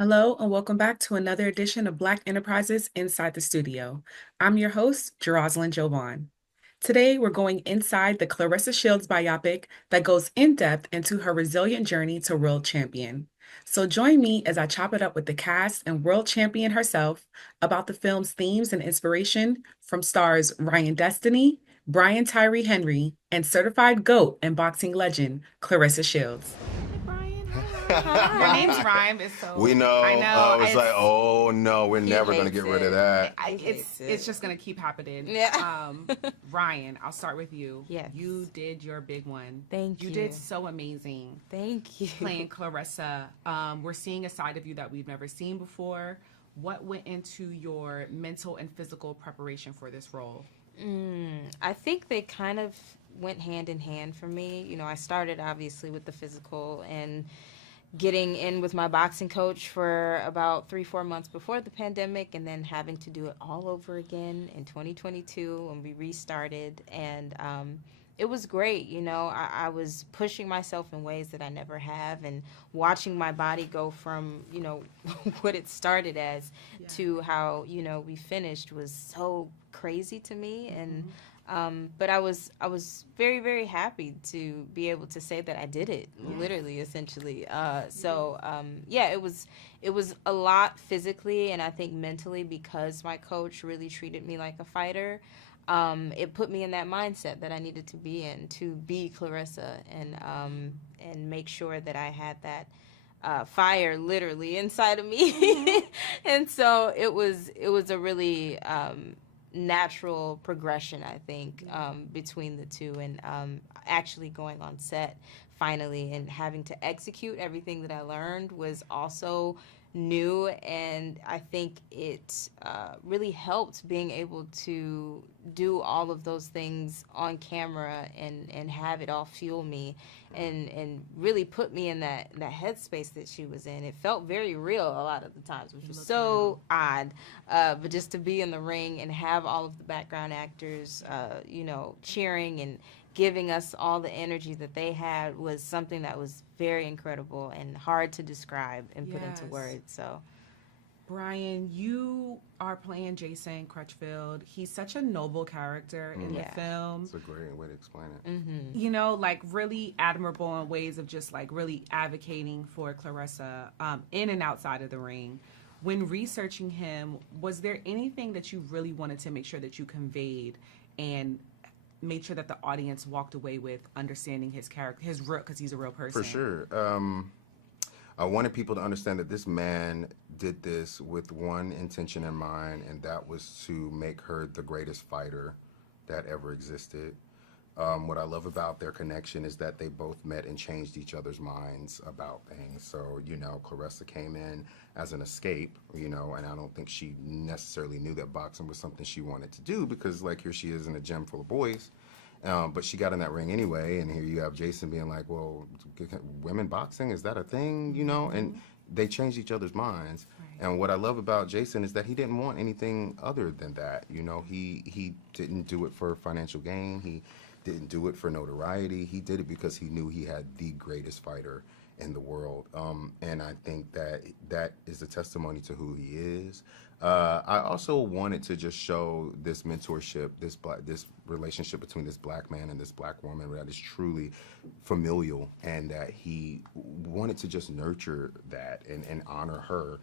Hello, and welcome back to another edition of Black Enterprises Inside the Studio. I'm your host, Jeroslyn Jovan. Today, we're going inside the Claressa Shields biopic that goes in depth into her resilient journey to world champion. So join me as I chop it up with the cast and world champion herself about the film's themes and inspiration from stars Ryan Destiny, Brian Tyree Henry, and certified GOAT and boxing legend Claressa Shields. Hi, Brian. Hi. Your name's Hi. Rhyme is We so. I know. know. I was like, oh no, we're He never gonna hates get rid of it. that. It's hates it's it. just gonna keep happening. Yeah. Ryan, I'll start with you. Yes. You did your big one. Thank You you. did so amazing Thank you. playing Claressa. We're seeing a side of you that we've never seen before. What went into your mental and physical preparation for this role? I think they kind of went hand in hand for me. You know, I started obviously with the physical and getting in with my boxing coach for about 3-4 months before the pandemic, and then having to do it all over again in 2022 when we restarted. And it was great. You know, I was pushing myself in ways that I never have, and watching my body go from, you know, what it started as to how, you know, we finished was so crazy to me. And but I was very, very happy to be able to say that I did it, literally, essentially. Yeah, it was a lot physically, and I think mentally, because my coach really treated me like a fighter. It put me in that mindset that I needed to be in to be Claressa, and make sure that I had that fire literally inside of me. And so it was a really natural progression, I think, between the two. And actually going on set finally and having to execute everything that I learned was also new. And I think it really helped being able to do all of those things on camera and have it all fuel me and really put me in that headspace that she was in. It felt very real a lot of the times, which was so odd. But just to be in the ring and have all of the background actors, you know, cheering and giving us all the energy that they had was something that was very incredible and hard to describe and put into Yes. words. So Brian, you are playing Jason Crutchfield. He's such a noble character in the Yeah. film. It's a great way to explain it. You know, like really admirable in ways of just like really advocating for Claressa in and outside of the ring. When researching him, was there anything that you really wanted to make sure that you conveyed and made sure that the audience walked away with understanding his character, his real, because he's a real person? For sure. I wanted people to understand that this man did this with one intention in mind, and that was to make her the greatest fighter that ever existed. What I love about their connection is that they both met and changed each other's minds about things. So, you know, Claressa came in as an escape, you know, and I don't think she necessarily knew that boxing was something she wanted to do because, like, here she is in a gym full of boys. But she got in that ring anyway, and here you have Jason being like, well, women boxing, is that a thing, you know? And they changed each other's minds. Right. And what I love about Jason is that he didn't want anything other than that. You know, he didn't do it for financial gain. He didn't do it for notoriety. He did it because he knew he had the greatest fighter in the world. And I think that that is a testimony to who he is. I also wanted to just show this mentorship, this relationship between this black man and this black woman that is truly familial, and that he wanted to just nurture that and honor her,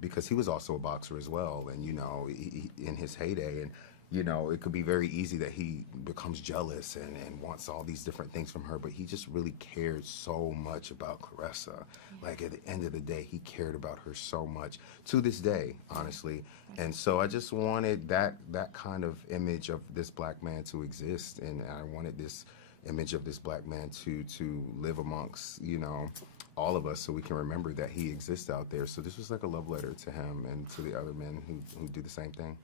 because he was also a boxer as well, and you know, in his heyday. And you know, it could be very easy that he becomes jealous and wants all these different things from her, but he just really cared so much about Claressa. Like, at the end of the day, he cared about her so much, to this day, honestly. And so I just wanted that kind of image of this black man to exist, and I wanted this image of this black man to live amongst, you know, all of us, so we can remember that he exists out there. So this was like a love letter to him and to the other men who do the same thing.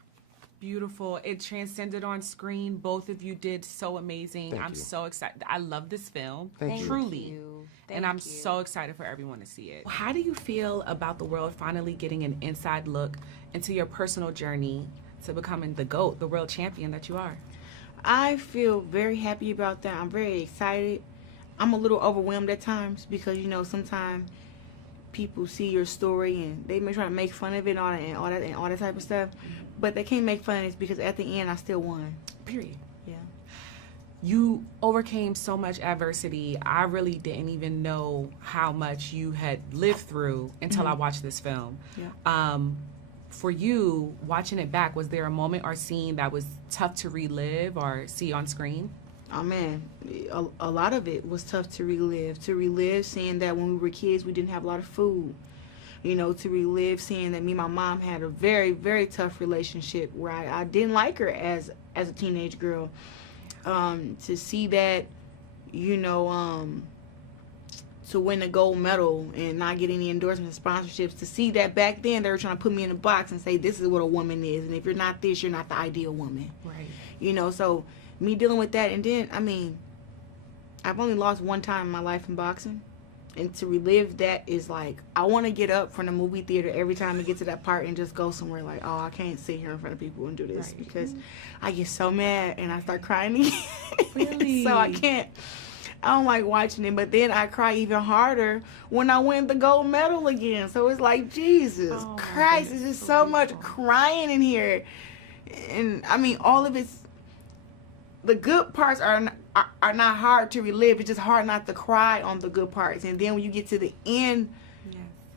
Beautiful. It transcended on screen. Both of you did so amazing. Thank I'm you. so excited. I love this film. Thank you. Truly. you. And I'm Thank you. so excited for everyone to see it. How do you feel about the world finally getting an inside look into your personal journey to becoming the GOAT, the world champion that you are? I feel very happy about that. I'm very excited. I'm a little overwhelmed at times because, you know, sometimes people see your story and they may try to make fun of it and all that type of stuff, but they can't make fun of it because at the end I still won. Period. Yeah. You overcame so much adversity. I really didn't even know how much you had lived through until I watched this film. Yeah. For you, watching it back, was there a moment or scene that was tough to relive or see on screen? Oh man, a lot of it was tough to relive. To relive seeing that when we were kids we didn't have a lot of food. You know, to relive seeing that me and my mom had a very, very tough relationship where I didn't like her as a teenage girl. To see that, you know, to win the gold medal and not get any endorsements and sponsorships, to see that back then they were trying to put me in a box and say this is what a woman is, and if you're not this, you're not the ideal woman. Right. You know, so me dealing with that, and then I mean, I've only lost one time in my life in boxing, and to relive that is like I want to get up from the movie theater every time I get to that part and just go somewhere like, oh, I can't sit here in front of people and do this because I get so mad and I start crying again. Really? So I don't like watching it, but then I cry even harder when I win the gold medal again. So it's like, Jesus Christ, there's just so much crying in here. And I mean, all of it's, the good parts are not hard to relive. It's just hard not to cry on the good parts. And then when you get to the end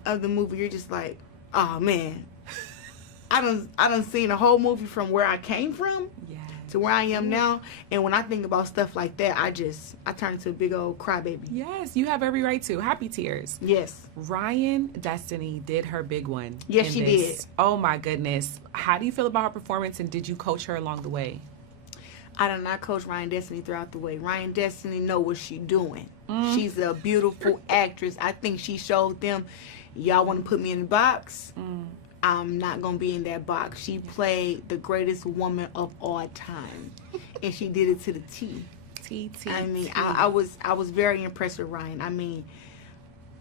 of the movie, you're just like, oh man, I done seen the whole movie from where I came from to where I am now. And when I think about stuff like that, I turn into a big old crybaby. Yes, you have every right to. Happy tears. Yes. Ryan Destiny did her big one. Yes, she did. Oh my goodness. How do you feel about her performance, and did you coach her along the way? I did not coach Ryan Destiny throughout the way. Ryan Destiny know what she doing. She's a beautiful actress. I think she showed them, y'all want to put me in the box? I'm not going to be in that box. She played the greatest woman of all time. And she did it to the T. I mean, I was very impressed with Ryan. I mean,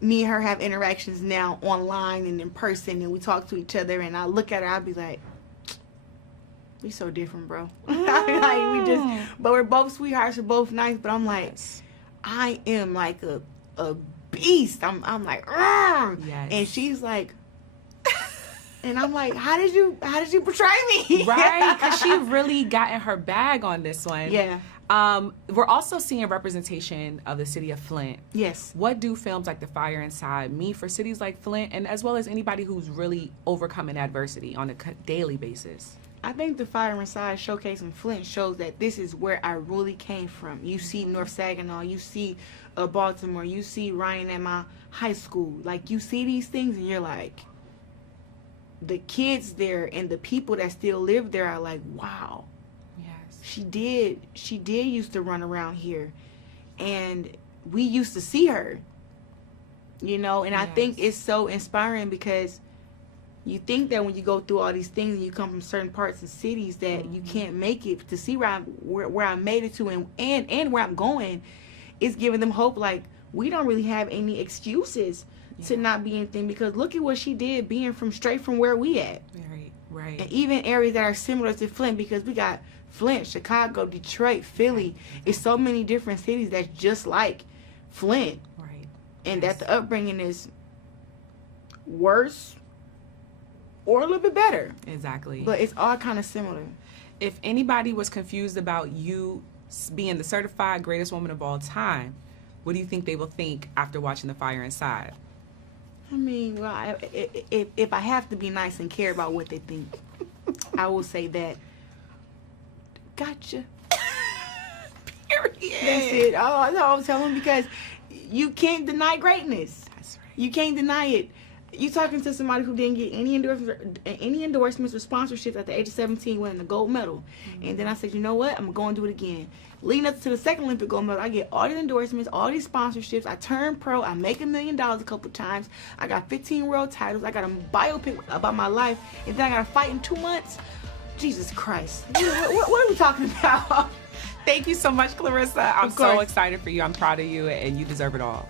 me and her have interactions now online and in person, and we talk to each other, and I look at her, I'll be like, we so different, bro. But we're both sweethearts, we're both nice, but I'm like, I am like a beast. I'm like, and she's like, and I'm like, how did you portray me? Right, because she really got in her bag on this one. Yeah. We're also seeing representation of the city of Flint. Yes. What do films like The Fire Inside mean for cities like Flint, and as well as anybody who's really overcoming adversity on a daily basis? I think The Fire Inside showcasing Flint shows that this is where I really came from. You see North Saginaw, you see Baltimore, you see Ryan at my high school. Like, you see these things and you're like, the kids there and the people that still live there are like, wow. Yes. She did used to run around here, and we used to see her, you know, and I think it's so inspiring because you think that when you go through all these things and you come from certain parts of cities that you can't make it, to see where I made it to and where I'm going, is giving them hope. Like, we don't really have any excuses to not be anything, because look at what she did being straight from where we at. Right. And even areas that are similar to Flint, because we got Flint, Chicago, Detroit, Philly. It's so many different cities that's just like Flint. Right. And that the upbringing is worse or a little bit better. Exactly. But it's all kind of similar. If anybody was confused about you being the certified greatest woman of all time, what do you think they will think after watching The Fire Inside? I mean, well, if I have to be nice and care about what they think, I will say that. Gotcha. Period. That's it. Oh, that's all I'm telling, because you can't deny greatness. That's right. You can't deny it. You talking to somebody who didn't get any endorsements or sponsorships at the age of 17, winning the gold medal. And then I said, you know what? I'm going to do it again. Leading up to the second Olympic gold medal, I get all these endorsements, all these sponsorships. I turn pro. I make $1 million a couple times. I got 15 world titles. I got a biopic about my life. And then I got to fight in 2 months. Jesus Christ. What are we talking about? Thank you so much, Claressa. I'm so excited for you. I'm proud of you, and you deserve it all.